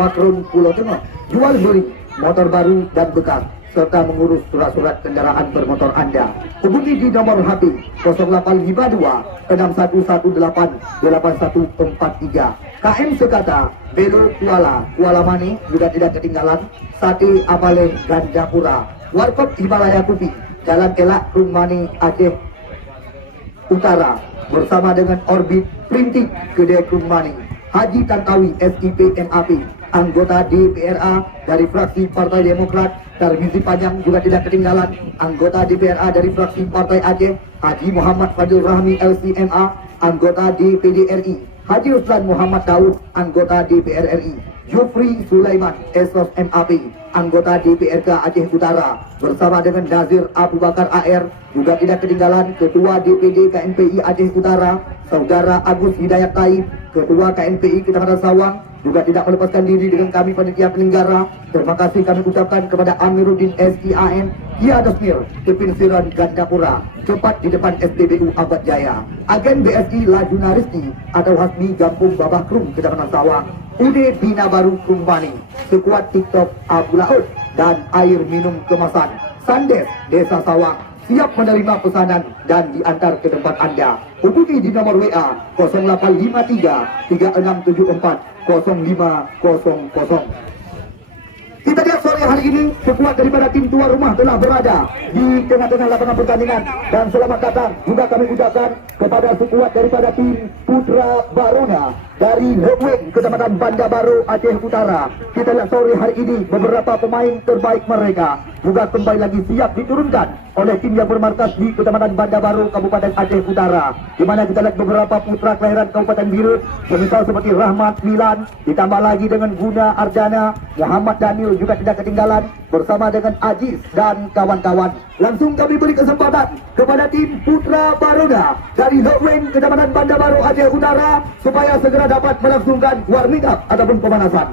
Makrum Pulau Tengah, jual beli motor baru dan bekas, serta mengurus surat-surat kendaraan bermotor Anda. Hubungi di nomor HP 0852 6118 8143. KM Sekata, Belo Kuala Mani juga tidak ketinggalan. Sate Abale Gandapura, Warkop Himalaya Kopi, Jalan Elak Rumani Aceh Utara, bersama dengan Orbit Printing Kedai Rumani. Haji Tantawi SIP MAP, anggota DPRA dari fraksi Partai Demokrat. Tarmizi Panjang juga tidak ketinggalan, anggota DPRA dari fraksi Partai Aceh. Haji Muhammad Fadil Rahmi LCMA, anggota DPD RI. Haji Ruslan Muhammad Daud, anggota DPR RI. Jufri Sulaiman Esos MAP, anggota DPRK Aceh Utara, bersama dengan Nazir Abu Bakar AR. Juga tidak ketinggalan Ketua DPD KNPI Aceh Utara, Saudara Agus Hidayat Taib, Ketua KNPI Kecamatan Sawang. Juga tidak melepaskan diri dengan kami panitia penyelenggara. Terima kasih kami ucapkan kepada Amiruddin SIAN Kia Dosmir, Kepinsiran Gandapura, cepat di depan SPBU Abad Jaya. Agen BSI Lajuna Rizki atau Hasmi Gampung Babah Krum, Kecamatan Sawang. UD Bina Baru Kumbani, sekuat TikTok Abu Laut, dan air minum kemasan Sandes Desa Sawang siap menerima pesanan dan diantar ke tempat Anda. Hubungi di nomor WA 0853 3674 0500. Kita lihat sore hari ini sekuat daripada tim tuan rumah telah berada di tengah-tengah lapangan pertandingan, dan selamat datang juga kami ucapkan kepada sekuat daripada tim Putra Baruna dari Leweng, Kecamatan Banda Baru, Aceh Utara. Kita lihat sore hari ini beberapa pemain terbaik mereka juga kembali lagi siap diturunkan oleh tim yang bermarkas di Kecamatan Banda Baru, Kabupaten Aceh Utara, di mana kita lihat beberapa putra kelahiran Kabupaten Birut, semisal seperti Rahmat Milan, ditambah lagi dengan Guna Arjana, Muhammad Daniel juga tidak ketinggalan, bersama dengan Aziz dan kawan-kawan. Langsung kami beri kesempatan kepada tim Putra Baruna dari Leweng, Kecamatan Banda Baru, Aceh Utara, supaya segera dapat melangsungkan warming up ataupun pemanasan.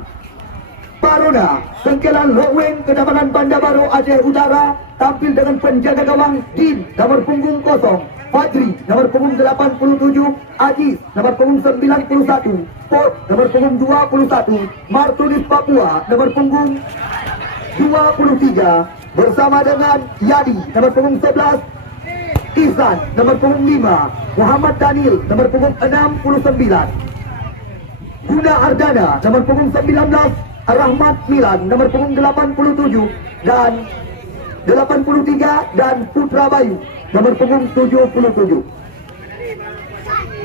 Baruna, Sengkelan Leweng, Kecamatan Banda Baru, Aceh Utara, tampil dengan penjaga gawang Din, nomor punggung 0, Fajri, nomor punggung 87, Aziz, nomor punggung 91, Port, nomor punggung 21, Martunis Papua, nomor punggung 23, bersama dengan Yadi, nomor punggung 11, Ihsan, nomor punggung 5, Muhammad Daniel, nomor punggung 69, Guna Ardana, nomor punggung 19, Rahmat Milan, nomor punggung 87 dan 83, dan Putra Bayu, nomor punggung 77.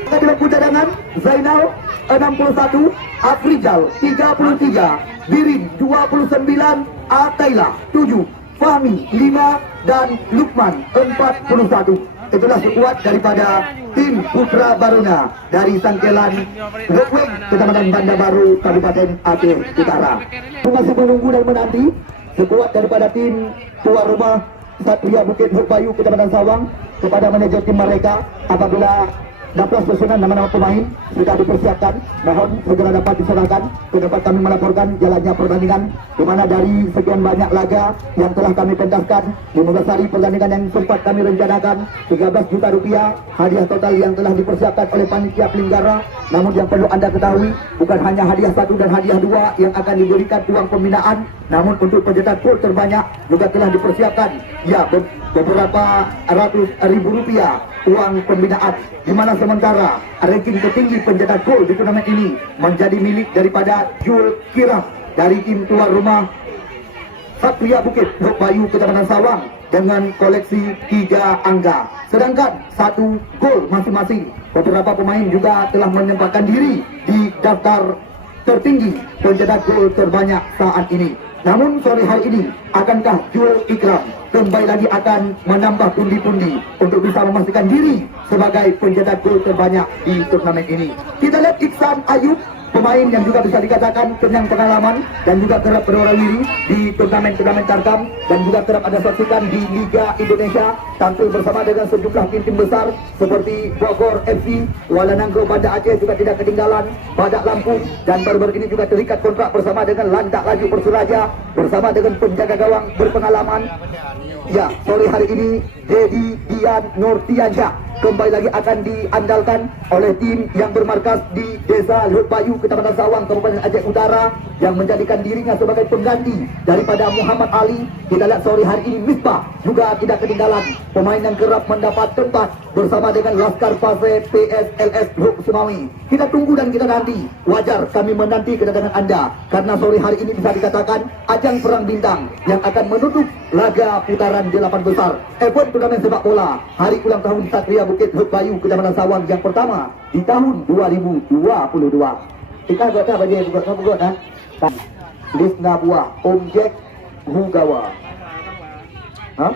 Kita cadangan Zainal 61, Afrizal 33, Birin 29, Ataila 7, Fahmi 5, dan Lukman 41. Itulah sekuat daripada tim Putra Baruna dari Sangkelan Leweng, Kecamatan Banda Baru, Kabupaten Aceh Utara. Masih menunggu dan menanti sekuat daripada tim tuan rumah Satria Bukit Bayu, Kecamatan Sawang, kepada manajer tim mereka apabila daftar susunan nama-nama pemain sudah dipersiapkan, mohon segera dapat diserahkan ke tempat kami melaporkan jalannya pertandingan, di mana dari sekian banyak laga yang telah kami pentaskan, 15 hari pertandingan yang sempat kami rencanakan, 13 juta rupiah hadiah total yang telah dipersiapkan oleh panitia penyelenggara. Namun yang perlu Anda ketahui, bukan hanya hadiah 1 dan hadiah 2 yang akan diberikan uang pembinaan, namun untuk pencetak gol terbanyak juga telah dipersiapkan beberapa ratus ribu rupiah uang pembinaan, di mana sementara ranking tertinggi pencetak gol di turnamen ini menjadi milik daripada Jul Kiram dari tim tuan rumah Satria Bukit Bayu, Kecamatan Sawang, dengan koleksi 3 angka, sedangkan 1 gol masing-masing. Beberapa pemain juga telah menyempatkan diri di daftar tertinggi pencetak gol terbanyak saat ini. Namun sore hari ini, akankah Jul Ikram kembali lagi akan menambah pundi-pundi untuk bisa memastikan diri sebagai pencetak gol terbanyak di turnamen ini? Kita lihat Iksan Ayub, pemain yang juga bisa dikatakan kenyang pengalaman dan juga kerap berwarawiri di turnamen-turnamen Tarkam, dan juga kerap ada saksikan di Liga Indonesia, tampil bersama dengan sejumlah tim besar seperti Bogor FC, Kuala Nangro, Banda Aceh juga tidak ketinggalan, Badak Lampung, dan baru-baru ini juga terikat kontrak bersama dengan Lantak Laju Persiraja, bersama dengan penjaga gawang berpengalaman. Ya, sore hari ini Dedi Dian Nurtiansyah kembali lagi akan diandalkan oleh tim yang bermarkas di Desa Lut Bayu, Kecamatan Sawang, Kabupaten Aceh Utara, yang menjadikan dirinya sebagai pengganti daripada Muhammad Ali. Kita lihat sore hari ini Misbah juga tidak ketinggalan, pemain yang kerap mendapat tempat bersama dengan Laskar Fase PSLS Hub Sumawi. Kita tunggu dan kita nanti. Wajar kami menanti kedatangan Anda karena sore hari ini bisa dikatakan ajang perang bintang yang akan menutup laga putaran 8 besar event turnamen sepak bola hari ulang tahun Satria Bukit Hub Bayu, Kecamatan Sawang yang pertama di tahun 2022. Kita gak bagi buka kan? Lisna buah Om Jack Hugawa. Hah?